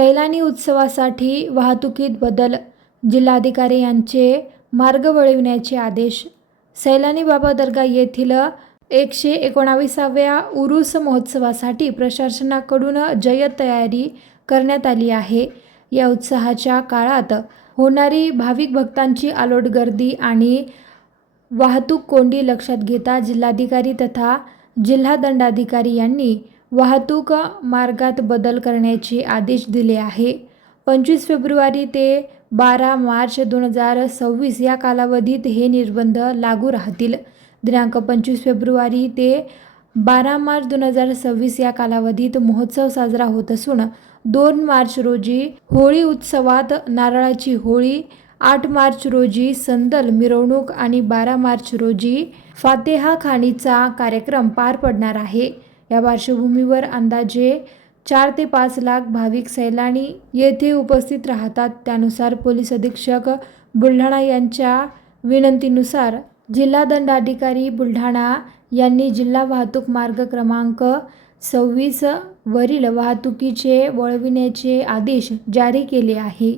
सैलानी उत्सवासाठी वाहतुकीत बदल, जिल्हाधिकारी यांचे मार्ग वळविण्याचे आदेश। सैलानी बाबा दर्गा येथील 119व्या उरूस महोत्सवासाठी प्रशासनाकडून जय्यत तयारी करण्यात आली आहे। या उत्सवाच्या काळात होणारी भाविक भक्तांची अलोट गर्दी आणि वाहतूक कोंडी लक्षात घेता जिल्हाधिकारी तथा जिल्हा दंडाधिकारी यांनी वाहतूक मार्गात बदल करण्याचे आदेश दिले आहे। 25 फेब्रुवारी ते 12 मार्च 2026 या कालावधीत हे निर्बंध लागू राहतील। दिनांक 25 फेब्रुवारी ते 12 मार्च 2026 या कालावधीत महोत्सव साजरा होत असून 2 मार्च रोजी होळी उत्सवात नारळाची होळी, 8 मार्च रोजी संदल मिरवणूक आणि 12 मार्च रोजी फातेहा खानीचा कार्यक्रम पार पडणार आहे। या पार्श्वभूमीवर अंदाजे 4 ते 5 लाख भाविक सैलानी येथे उपस्थित राहतात। त्यानुसार पोलीस अधीक्षक बुलढाणा यांच्या विनंतीनुसार जिल्हा दंडाधिकारी बुलढाणा यांनी जिल्हा वाहतूक मार्ग क्रमांक 26 वरील वाहतुकीचे वळविण्याचे आदेश जारी केले आहे।